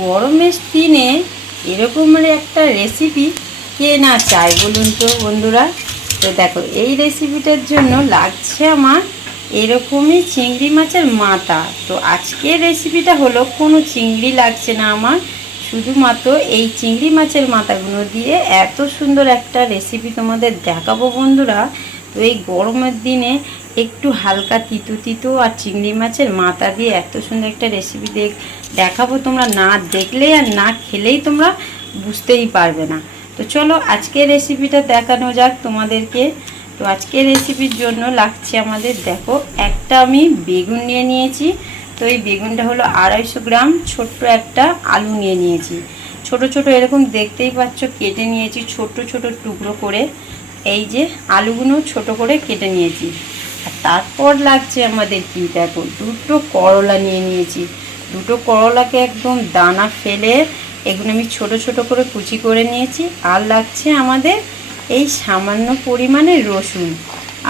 গরমের দিনে এরকম একটা রেসিপি কে না চায় বলুন তো বন্ধুরা। তো দেখো এই রেসিপিটার জন্য লাগছে আমার এরকমই চিংড়ি মাছের মাথা। তো আজকের রেসিপিটা হলো কোনো চিংড়ি লাগছে না আমার, শুধুমাত্র এই চিংড়ি মাছের মাথাগুলো দিয়ে এত সুন্দর একটা রেসিপি তোমাদের দেখাবো বন্ধুরা। তো এই গরমের দিনে একটু হালকা তিতো তিতো আর চিংড়ি মাছের মাথা দিয়ে এত সুন্দর একটা রেসিপি দেখাবো, তোমরা না দেখলে আর না খেলেই তোমরা বুঝতেই পারবে না। তো চলো আজকের রেসিপিটা দেখানো যাক তোমাদেরকে। তো আজকের রেসিপির জন্য লাগছে আমাদের, দেখো একটা আমি বেগুন নিয়ে নিয়েছি। তো এই বেগুনটা হলো 250 গ্রাম। ছোট্ট একটা আলু নিয়ে নিয়েছি, ছোট ছোট এরকম দেখতেই পাচ্ছ কেটে নিয়েছি ছোট ছোট টুকরো করে। এই যে আলুগুলো ছোট করে কেটে নিয়েছি। আর তারপর লাগছে আমাদের কি, দেখো দুটো করলা নিয়ে নিয়েছি। দুটো করলাকে একদম দানা ফেলে এগুলো আমি ছোট ছোট করে কুচি করে নিয়েছি। আর লাগছে আমাদের এই সামান্য পরিমাণে রসুন,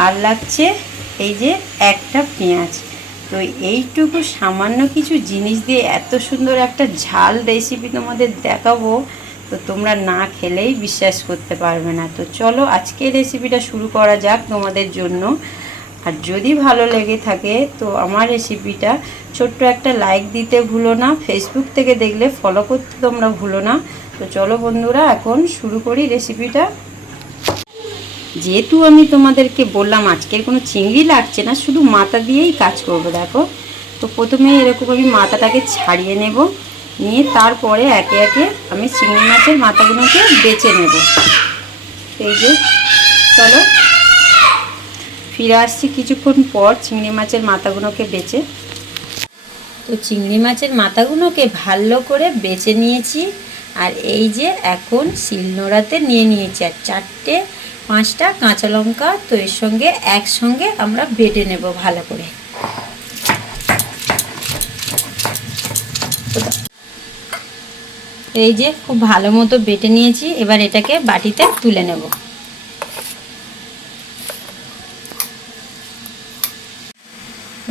আর লাগছে এই যে একটা পেঁয়াজ। তো এইটুকু সামান্য কিছু জিনিস দিয়ে এত সুন্দর একটা ঝাল রেসিপি তোমাদের দেখাবো, তো তোমরা না খেলেই বিশ্বাস করতে পারবে না। তো চলো আজকের রেসিপিটা শুরু করা যাক তোমাদের জন্য। আর যদি ভালো লেগে থাকে তো আমার রেসিপিটা ছোট্ট একটা লাইক দিতে ভুলো না, ফেসবুক থেকে দেখলে ফলো করতে তোমরা ভুলো না। তো চলো বন্ধুরা এখন শুরু করি রেসিপিটা। যেহেতু আমি তোমাদেরকে বললাম আজকের কোনো চিংড়ি লাগছে না, শুধু মাথা দিয়েই কাজ করবো। দেখো তো প্রথমে এরকম আমি মাথাটাকে ছাড়িয়ে নেব, নিয়ে তারপরে একে একে আমি চিংড়ি মাছের মাথাগুলোকে বেছে নেব। এই যে চলো ফিরে আসছি কিছুক্ষণ পর চিংড়ি মাছের মাথাগুলোকে বেছে। তো চিংড়ি মাছের মাথাগুলোকে ভালো করে বেছে নিয়েছি। আর এই যে এখন শিলনোড়াতে নিয়ে নিয়েছি আর 4-5টা কাঁচা লঙ্কা। তো এর সঙ্গে একসঙ্গে আমরা বেটে নেব ভালো করে। এই যে খুব ভালো মতো বেটে নিয়েছি, এবার এটাকে বাটিতে তুলে নেব।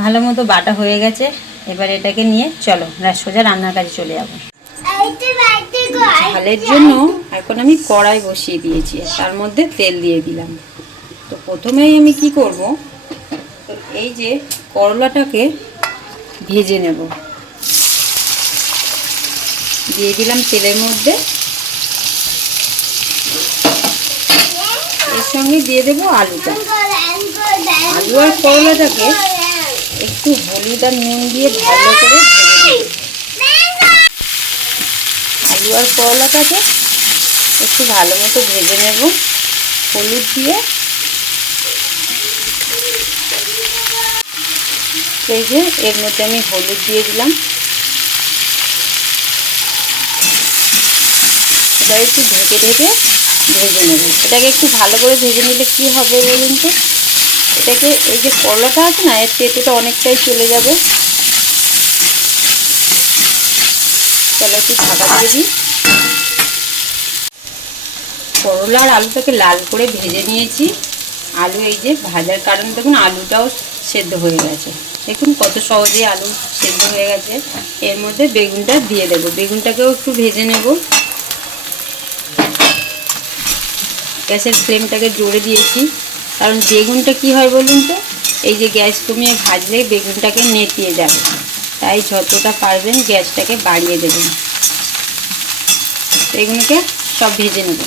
ভালো মতো বাটা হয়ে গেছে, এবার এটাকে নিয়ে চলো সোজা রান্নার কাজে চলে যাবো। ঝালের জন্য এখন আমি কড়াই বসিয়ে দিয়েছি, তার মধ্যে তেল দিয়ে দিলাম। তো প্রথমেই আমি কি করব, এই যে করলাটাকে ভেজে নেব। দিয়ে দিলাম তেলের মধ্যে, এর সঙ্গে দিয়ে দেবো আলুটা। আলু আর করলাটাকে একটু হলুদ আর নুন দিয়ে ভালো করে ভেজে নেব। আলু আর করলাটাকে একটু ভালো মতো ভেজে নেব হলুদ দিয়ে। এই যে এর মধ্যে আমি হলুদ দিয়ে দিলাম। এবার একটু ঢেকে ঢেকে ভেজে নেব। এটাকে একটু ভালো করে ভেজে নিলে কী হবে বলুন তো, এটাকে এই যে করলাটা আছে না, এর তেঁতোটা অনেকটাই চলে যাবে। চলো একটু ঢাকা দিয়ে দিই। করলা আর আলুটাকে লাল করে ভেজে নিয়েছি। আলু এই যে ভাজার কারণে দেখুন আলুটাও সেদ্ধ হয়ে গেছে। দেখুন কত সহজেই আলু সেদ্ধ হয়ে গেছে। এর মধ্যে বেগুনটা দিয়ে দেব, বেগুনটাকেও একটু ভেজে নেব। গ্যাসের ফ্লেমটাকে জোরে দিয়েছি, কারণ বেগুনটা কি হয় বলুন তো, এই যে গ্যাস কমিয়ে ভাজলে বেগুনটাকে নেতিয়ে যাবে, তাই যতটা পারবেন গ্যাসটাকে বাড়িয়ে দেবেন। এগুলোকে সব ভেজে নেব।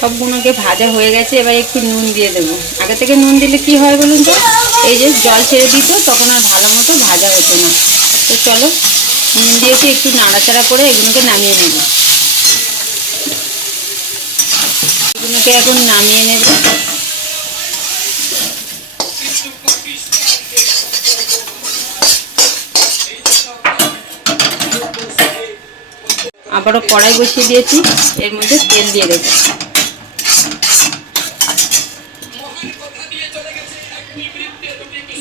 সবগুলোকে ভাজা হয়ে গেছে, এবার একটু নুন দিয়ে দেবো। আগে থেকে নুন দিলে কি হয় বলুন তো, এই যে জল ছেড়ে দিত, তখন আর ভালো মতো ভাজা হতো না। তো চলো নুন দিয়েছি, একটু নাড়াচাড়া করে এগুলোকে নামিয়ে নেব। এগুলোকে এখন নামিয়ে নেব। আবারও কড়াই বসিয়ে দিয়েছি, এর মধ্যে তেল দিয়ে দেবো।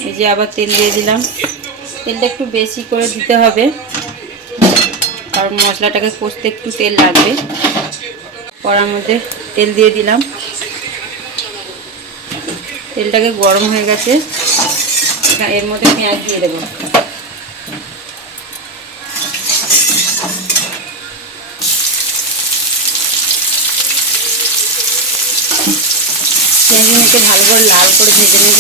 এই যে আবার তেল দিয়ে দিলাম। তেলটা একটু বেশি করে দিতে হবে, কারণ মশলাটাকে কষতে একটু তেল লাগবে। কড়ার মধ্যে তেল দিয়ে দিলাম। তেলটাকে গরম হয়ে গেছে, এর মধ্যে পেঁয়াজ দিয়ে দেবো। পেঁয়াজগুলোকে ভালো করে লাল করে ভেজে নেব।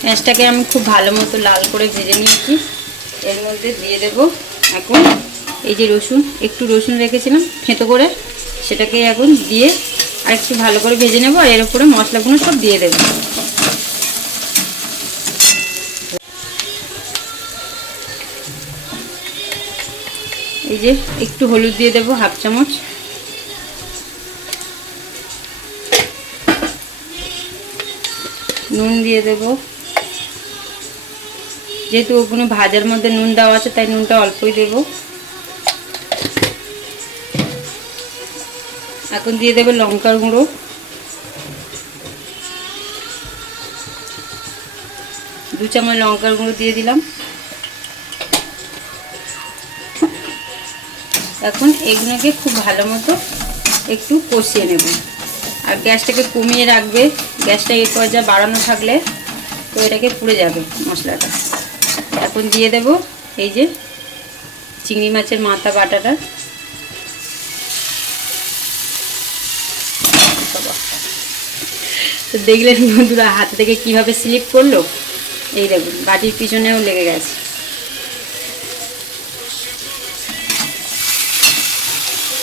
পেঁয়াজটাকে আমি খুব ভালো মতো লাল করে ভেজে নিয়েছি। এর মধ্যে দিয়ে দেব এখন এই যে রসুন, একটু রসুন রেখেছিলাম থেঁতো করে, সেটাকে এখন দিয়ে আর একটু ভালো করে ভেজে নেব। আর এর উপরে মশলাগুলো সব দিয়ে দেব। এই যে একটু হলুদ দিয়ে দেব, হাফ চামচ। নুন দিয়ে দেব, যেহেতু ওগুলো ভাজার মধ্যে নুন দেওয়া আছে তাই নুনটা অল্পই দেব। এখন দিয়ে দেবে লঙ্কার গুঁড়ো, দু চামচ লঙ্কার গুঁড়ো দিয়ে দিলাম। এখন এগুলোকে খুব ভালো মতো একটু কষিয়ে নেব। আর গ্যাসটাকে কমিয়ে রাখবে, গ্যাসটা এই পর্যায়ে বাড়ানো থাকলে তো এটাকে পুড়ে যাবে মশলাটা। এখন দিয়ে দেব এই যে চিংড়ি মাছের মাথা বাটাটা। তো দেখলেন বন্ধুরা হাত থেকে কিভাবে স্লিপ করলো, এই দেখুন বাটির পিছনেও লেগে গেছে।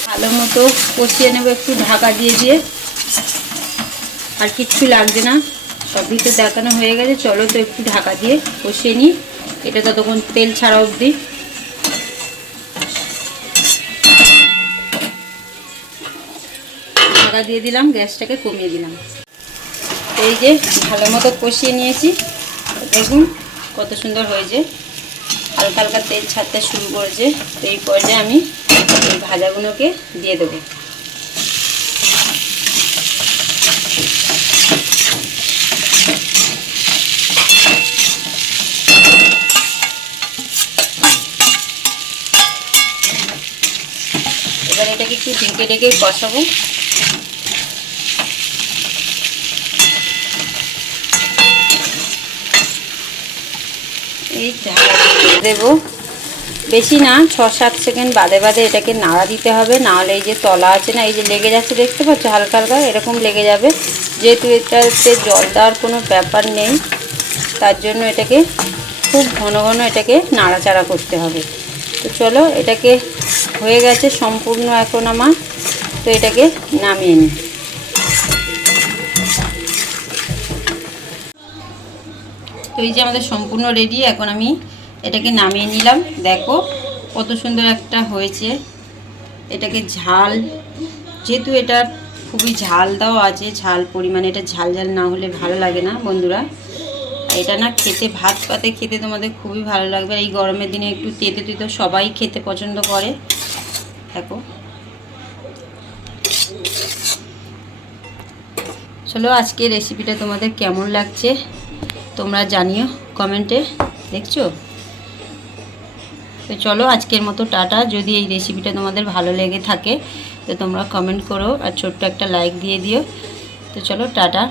ভালো মতো কষিয়ে নেব একটু ঢাকা দিয়ে দিয়ে। আর কিচ্ছু লাগবে না, সবই তো দেখানো হয়ে গেছে। চলো তো একটু ঢাকা দিয়ে কষিয়ে নিই, এটা ততক্ষণ তেল ছাড়া অবধি। ঢাকা দিয়ে দিলাম, গ্যাসটাকে কমিয়ে দিলাম। এই যে ভালো মতো কষিয়ে নিয়েছি, দেখুন কত সুন্দর হয়েছে, হালকা হালকা তেল ছাড়তে শুরু করেছে। তো এই পর্যায়ে আমি এই ভাজাগুলোকে দিয়ে দেবো। এবার এটাকে একটু ঢেকে ঢেকে কষাবো। এই দেব বেশি না, 6-7 সেকেন্ড বাদে বাদে এটাকে নাড়া দিতে হবে, নাহলে এই যে তলা আছে না, এই যে লেগে যাচ্ছে দেখতে পাচ্ছ, হালকা হালকা এরকম লেগে যাবে। যেহেতু এটাতে জল দেওয়ার কোনো ব্যাপার নেই, তার জন্য এটাকে খুব ঘন ঘন এটাকে নাড়াচাড়া করতে হবে। তো চলো, এটাকে হয়ে গেছে সম্পূর্ণ এখন আমার। তো এটাকে নামিয়ে নিই। তো এই যে আমাদের সম্পূর্ণ রেডি, এখন আমি এটাকে নামিয়ে নিলাম। দেখো কত সুন্দর একটা হয়েছে। এটাকে ঝাল, যেহেতু এটা খুবই ঝাল দেওয়া আছে, ঝাল পরিমাণে, এটা ঝাল ঝাল না হলে ভালো লাগে না বন্ধুরা। এটা না খেতে ভাত পাতে খেতে তোমাদের খুবই ভালো লাগবে। এই গরমের দিনে একটু তেতো তেতো সবাই খেতে পছন্দ করে। দেখো, চলো আজকে রেসিপিটা তোমাদের কেমন লাগছে তোমরা জানিও কমেন্টে, দেখছো? তো চলো আজকের মতো টাটা। যদি এই রেসিপিটা তোমাদের ভালো লেগে থাকে তো তোমরা কমেন্ট করো আর ছোট্ট একটা লাইক দিয়ে দিও। তো চলো টাটা।